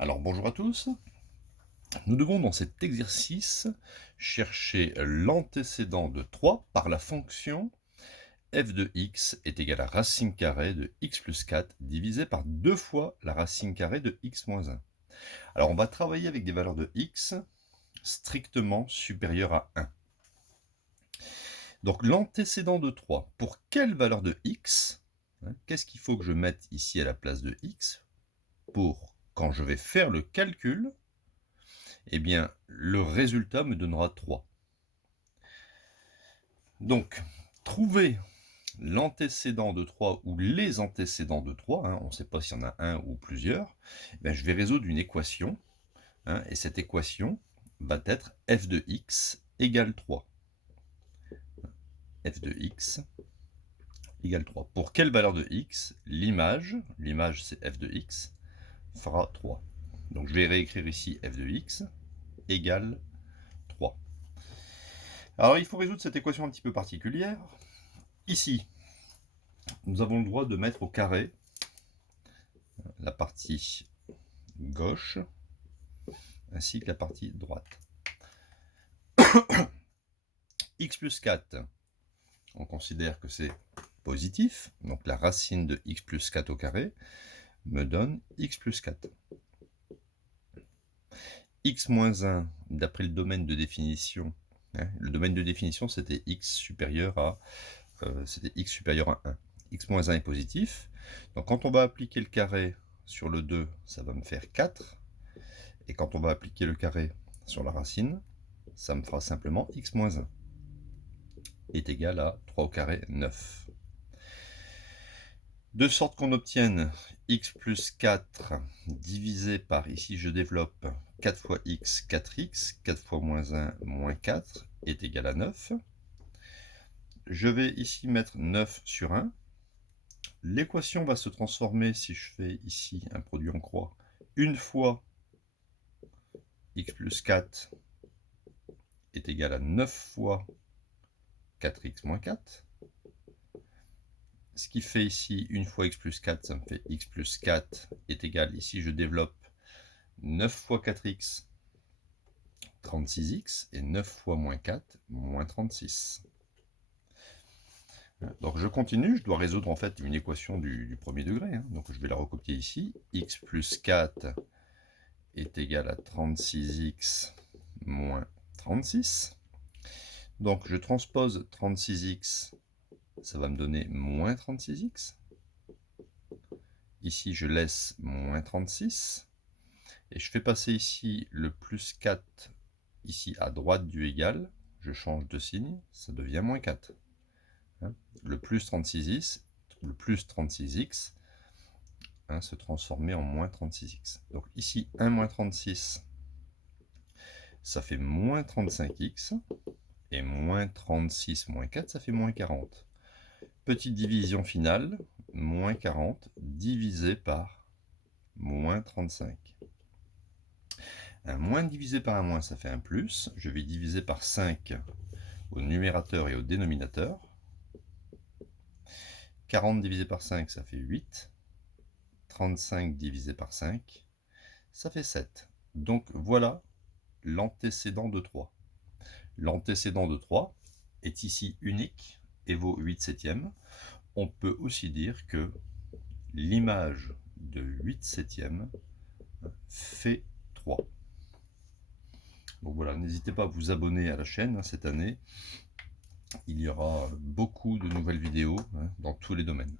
Alors bonjour à tous, nous devons dans cet exercice chercher l'antécédent de 3 par la fonction f de x est égal à racine carrée de x plus 4 divisé par 2 fois la racine carrée de x moins 1. Alors on va travailler avec des valeurs de x strictement supérieures à 1. Donc l'antécédent de 3, pour quelle valeur de x, qu'est-ce qu'il faut que je mette ici à la place de x pour, quand je vais faire le calcul, eh bien, le résultat me donnera 3. Donc, trouver l'antécédent de 3 ou les antécédents de 3, on ne sait pas s'il y en a un ou plusieurs, je vais résoudre une équation, et cette équation va être f de x égale 3. f de x égale 3. Pour quelle valeur de x? L'image c'est f de x, fera 3. Donc je vais réécrire ici f de x égale 3. Alors il faut résoudre cette équation un petit peu particulière. Ici, nous avons le droit de mettre au carré la partie gauche ainsi que la partie droite. X plus 4, on considère que c'est positif, donc la racine de x plus 4 au carré me donne x plus 4. X moins 1, d'après le domaine de définition, le domaine de définition c'était x supérieur à 1. X moins 1 est positif, donc quand on va appliquer le carré sur le 2, ça va me faire 4. Et quand on va appliquer le carré sur la racine, ça me fera simplement x moins 1 est égal à 3 au carré 9. De sorte qu'on obtienne x plus 4 divisé par, ici je développe 4 fois x, 4x, 4 fois moins 1, moins 4 est égal à 9. Je vais ici mettre 9 sur 1. L'équation va se transformer, si je fais ici un produit en croix, une fois x plus 4 est égal à 9 fois 4x moins 4. Ce qui fait ici, une fois x plus 4, ça me fait x plus 4 est égal, ici je développe 9 fois 4x, 36x, et 9 fois moins 4, moins 36. Donc je continue, je dois résoudre en fait une équation du premier degré. Donc je vais la recopier ici. X plus 4 est égal à 36x moins 36. Donc je transpose 36x, ça va me donner moins 36x. Ici, je laisse moins 36. Et je fais passer ici le plus 4 ici à droite du égal. Je change de signe, ça devient moins 4. Le plus 36x, se transformer en moins 36x. Donc ici, 1 moins 36, ça fait moins 35x. Et moins 36 moins 4, ça fait moins 40. Petite division finale, moins 40 divisé par moins 35. Un moins divisé par un moins, ça fait un plus. Je vais diviser par 5 au numérateur et au dénominateur. 40 divisé par 5, ça fait 8. 35 divisé par 5, ça fait 7. Donc voilà l'antécédent de 3. L'antécédent de 3 est ici unique et vaut 8 septièmes. On peut aussi dire que l'image de 8 septièmes fait 3. Donc voilà, n'hésitez pas à vous abonner à la chaîne cette année. Il y aura beaucoup de nouvelles vidéos dans tous les domaines.